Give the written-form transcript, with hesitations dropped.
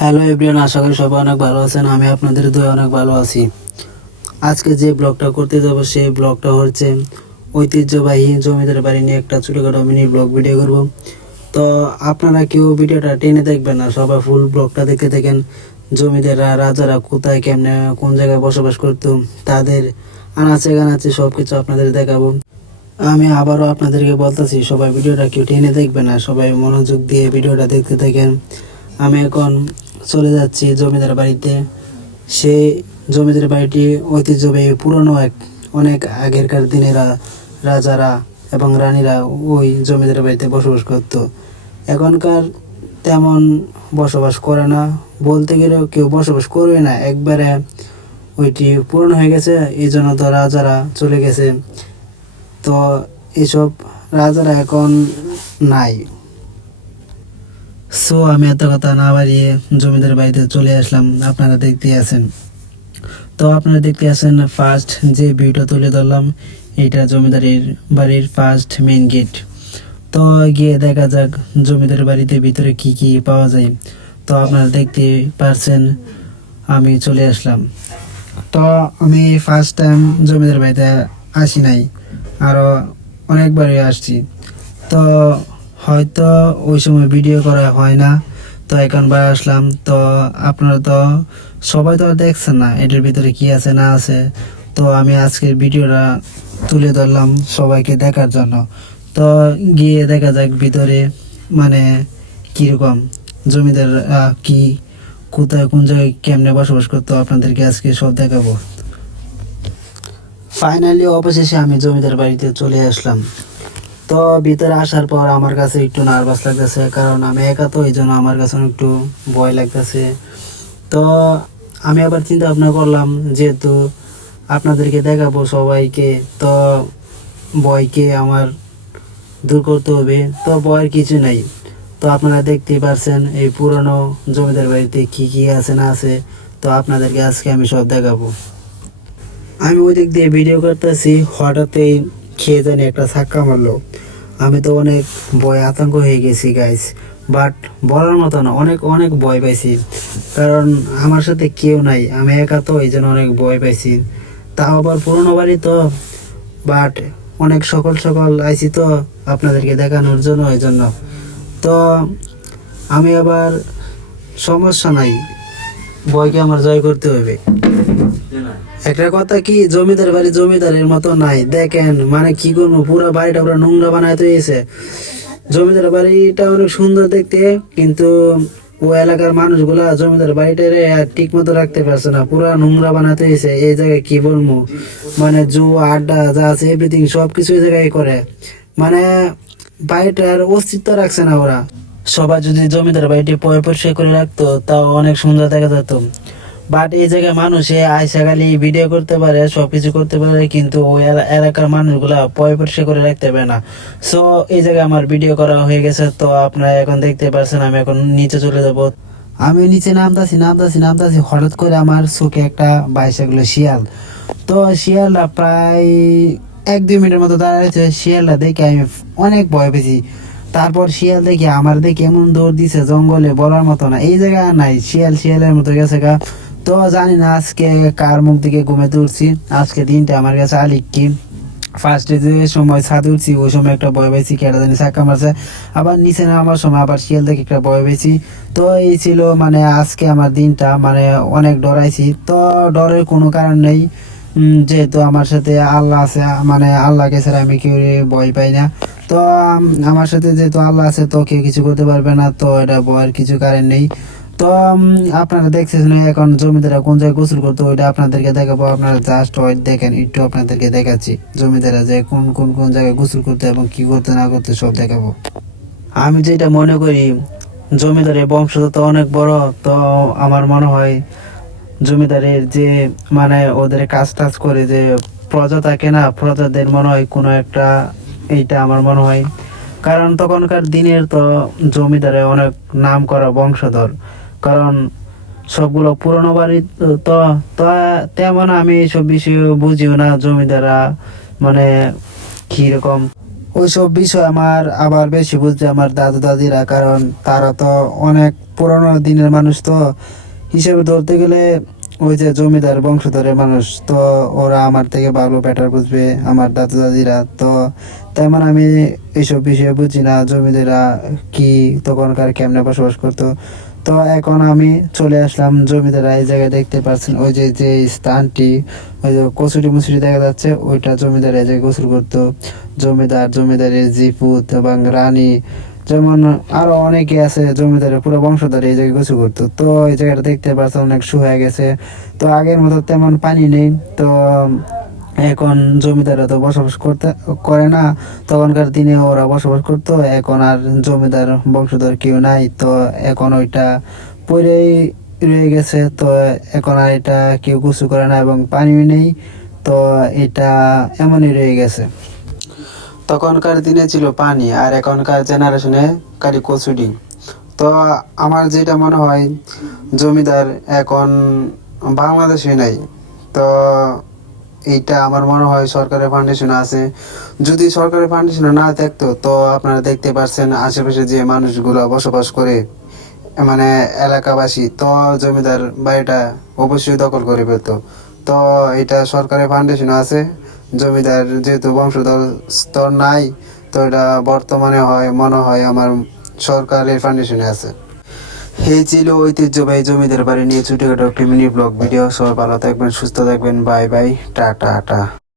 Hello everyone, আশা করি সবাই অনেক ভালো আছেন। আমি আপনাদের দোয়া অনেক ভালো আছি। আজকে যে ব্লগটা করতে যাবো সেই ব্লগটা হচ্ছে ঐতিহ্যবাহী জমিদার বাড়ি নিয়ে একটা ছোটোখাটো মিনি ব্লগ ভিডিও করব। তো আপনারা কেউ ভিডিওটা টেনে দেখবেন না, সবাই ফুল ব্লগটা দেখতে থাকেন। জমিদাররা রাজারা কোথায় কেমনে কোন জায়গায় বসবাস করতো, তাদের আনাচে কানাচে সব কিছু আপনাদের দেখাবো। আমি আবারও আপনাদেরকে বলতেছি, সবাই ভিডিওটা কেউ টেনে দেখবে না, সবাই মনোযোগ দিয়ে ভিডিওটা দেখতে থাকেন। আমি এখন চলে যাচ্ছি জমিদার বাড়িতে। সেই জমিদার বাড়িটি ঐতিহ্যবাহী পুরনো অনেক আগেরকার দিনেরা রাজারা এবং রানীরা ওই জমিদার বাড়িতে বসবাস করত। এখনকার তেমন বসবাস করে না, বলতে গেলেও কেউ বসবাস করবে না, একবারে ওইটি পুরনো হয়ে গেছে। এই জন্য তো রাজারা চলে গেছে, তো এইসব রাজারা এখন নাই। সো আমি এত কথা না বাড়িয়ে জমিদার বাড়িতে চলে আসলাম। আপনারা দেখতে আছেন, তো আপনারা দেখতে আছেন ফার্স্ট যে ভিউটা তুলে ধরলাম, এইটা জমিদারের বাড়ির ফার্স্ট মেইন গেট। তো গিয়ে দেখা যাক জমিদার বাড়িতে ভিতরে কি কি পাওয়া যায়। তো আপনারা দেখতে পারছেন আমি চলে আসলাম। তো আমি ফার্স্ট টাইম জমিদার বাড়িতে আসি নাই, আরও অনেকবারই আসছি। তো হয়তো ওই সময় ভিডিও করা হয় না, তো এখনবার আসলাম। তো আপনারা তো সবাই তো আর দেখছেন না এটার ভিতরে কি আছে না আছে, তো আমি আজকের ভিডিওটা তুলে ধরলাম সবাইকে দেখার জন্য। তো গিয়ে দেখা যাক ভিতরে মানে কীরকম জমিদার কি কোথায় কোন জায়গায় কেমনে বসবাস করতো, আপনাদেরকে আজকে সব দেখাবো। ফাইনালি অবশেষে আমি জমিদার বাড়িতে চলে আসলাম। তো ভিতরে আসার পর আমার কাছে একটু নার্ভাস লাগতেছে, কারণ আমি একা, তো এই জন্য আমার কাছে একটু ভয় লাগতেছে। তো আমি আবার চিন্তা ভাবনা করলাম, যেহেতু আপনাদেরকে দেখাবো সবাইকে, তো ভয়কে আমার দূর করতে হবে। তো ভয়ের কিছু নাই, তো আপনারা দেখতেই পারছেন এই পুরনো জমিদার বাড়িতে কি কি আছে না আছে, তো আপনাদেরকে আজকে আমি সব দেখাবো। আমি ওই দিক দিয়ে ভিডিও করতেছি, হঠাৎই খেয়ে জানি একটা ধাক্কা মারলো। আমি তো অনেক ভয় আতঙ্ক হয়ে গেছি গাইস, বাট বলার মতো না, অনেক অনেক ভয় পাইছি, কারণ আমার সাথে কেউ নাই, আমি একা, তো এই জন্য অনেক ভয় পাইছি। তাও আবার পুরোনো বাড়ি তো, বাট অনেক সকাল সকাল আইছি তো আপনাদেরকে দেখানোর জন্য, এই জন্য। তো আমি আবার সমস্যা নাই, ভয়কে আমার জয় করতে হবে। একটা কথা কি, জমিদার বাড়ি জমিদারের মতো নাই, দেখেন মানে কি করবো, পুরো বাড়িটা পুরো নোংরা বানায় তৈছে। জমিদার বাড়িটা অনেক সুন্দর দেখতে, কিন্তু ও এলাকার মানুষগুলা জমিদার বাড়িটারে ঠিক মতো রাখতে পারছে না, পুরা নোংরা বানাতে হয়েছে। এই জায়গায় কি বলবো, মানে আড্ডা যা আছে এভরিথিং সব কিছু এই জায়গায় করে, মানে বাড়িটার অস্তিত্ব রাখছে না ওরা। সবাই যদি জমিদার বাড়িটি পরিষ্কার করে রাখতো তাও অনেক সুন্দর দেখা যেত, বাট এই জায়গায় মানুষে আইসা খালি ভিডিও করতে পারে, সবকিছু করতে পারে, কিন্তু ওই এলাকার মানুষগুলা পরিষ্কার করে রাখতে পারে না। সো এই জায়গায় আমার ভিডিও করা হয়ে গেছে, তো আপনারা এখন দেখতে পাচ্ছেন আমি এখন নিচে চলে যাব। আমি নিচে নামতাছি নামতাছি নামতাছি, হঠাৎ করে আমার চোখে একটা বাইসা গেলো শিয়াল। তো শিয়ালটা প্রায় 1-2 মিনিটের মতো দাঁড়াইছে, শিয়ালটা দেখে আমি অনেক ভয় পেয়েছি। তারপর শিয়াল দেখি আমার দেখে এমন দৌড় দিছে জঙ্গলে, বলার মতো না। এই জায়গায় আর নাই, শিয়াল শিয়ালের মতো গেছে গা। তো জানি না আজকে কার মুখ দিকে ঘুমেতে উঠছি, আজকে দিনটা আমার কাছে আলিক কি। ফার্স্টে যে সময় ছাদে উঠছি ওই সময় একটা ভয় পাইছি, কেটা জানি চাক্কা মারছে। আবার নিচে নামার সময় আবার শিয়াল দেখে একটা ভয় পেয়েছি। তো এই ছিল মানে আজকে আমার দিনটা, মানে অনেক ডরাইছি। তো ডরের কোনো কারণ নেই, যেহেতু আমার সাথে আল্লাহ আছে, মানে আল্লাহকে ছাড়া আমি কেউ ভয় পাই না। তো আমার সাথে যেহেতু আল্লাহ আছে, তো কেউ কিছু করতে পারবে না, তো এটা ভয়ের কিছু কারণ নেই। তো আপনারা দেখছেন এখন জমিদারা কোন জায়গায় গোসল করতো, ওইটা আপনাদেরকে দেখাবো। আপনারা জাস্ট ওয়েট দেখেন, একটু আপনাদেরকে দেখাচ্ছি জমিদারা যে কোন কোন কোন জায়গায় গোসল করতো এবং কি করতে না করতে সব দেখাবো। আমি যেটা মনে করি, জমিদারের বংশটা তো অনেক বড়, তো আমার মনে হয় জমিদারের যে মানে ওদের কাজ টাজ করে যে প্রজা থাকে না, প্রজাদের মনে হয় কোনো একটা, এইটা আমার মনে হয়। কারণ তখনকার দিনের তো জমিদারে অনেক নাম করা বংশধর, কারণ সবগুলো পুরনো বাড়ি তো। তো তেমন আমি এইসব বিষয় বুঝিও না, জমিদাররা মানে কিরকম ওইসব বিষয় আমার আবার বেশি বুঝছে আমার দাদু দাদিরা, কারণ তারা তো অনেক পুরোনো দিনের মানুষ তো হিসেবে ধরতে গেলে ওই যে জমিদার বংশধরের মানুষ, তো ওরা আমার থেকে ভালো বেটার বুঝবে, আমার দাদু দাদিরা। তো তেমন আমি এইসব বিষয়ে বুঝি না, জমিদাররা কি তখনকার কেমনে বসবাস করতো। তো এখন আমি চলে আসলাম জমিদাররা এই জায়গায় দেখতে পাচ্ছেন, ওই যে যে স্থানটি, ওই যে কচুরি মুচুরি দেখা যাচ্ছে, ওইটা জমিদার এই জায়গায় গোসল করতো। জমিদার, জমিদারের জিপুত এবং রানী, যেমন আরো অনেকে আছে জমিদারের পুরো বংশধর এই জায়গায় গোসল করতো। তো এই জায়গাটা দেখতে পাচ্ছেন অনেক শুকিয়ে গেছে, তো আগের মতো তেমন পানি নেই। তো এখন জমিদাররা তো বসবাস করে না, তখনকার দিনে ওরা বসবাস করতো, এখন আর জমিদার বংশধর কেউ নাই। তো এখন ওইটা পরেই রয়ে গেছে, তো এখন আর এটা কেউ গোসল করে না এবং পানিও নেই, তো এটা এমনই রয়ে গেছে। তখনকার দিনে ছিল পানি, আর এখনকার জেনারেশনে খালি কচুরি। তো আমার যেটা মনে হয়, জমিদার এখন বাংলাদেশে নাই। তো এইটা আমার মনে হয় সরকারের ফাউন্ডেশন আছে। যদি সরকারের ফাউন্ডেশন না থাকতো, তো আপনারা দেখতে পাচ্ছেন আশেপাশে যে মানুষগুলো বসবাস করে, মানে এলাকাবাসী, তো জমিদার বাড়িটা অবশ্যই দখল করে ফেলতো। তো এটা সরকারের ফাউন্ডেশন আছে, জমিদার যেহেতু বংশধর স্তর নাই, তো এটা বর্তমানে মনে হয় আমার সরকারের ফাউন্ডেশনে আছে। এই ছিল ঐতিহ্যবাহী জমিদার বাড়ি নিয়ে ছোটখাটো একটি মিনি ব্লগ ভিডিও। সবাই ভালো থাকবেন, সুস্থ থাকবেন, বাই বাই, টাটা টা।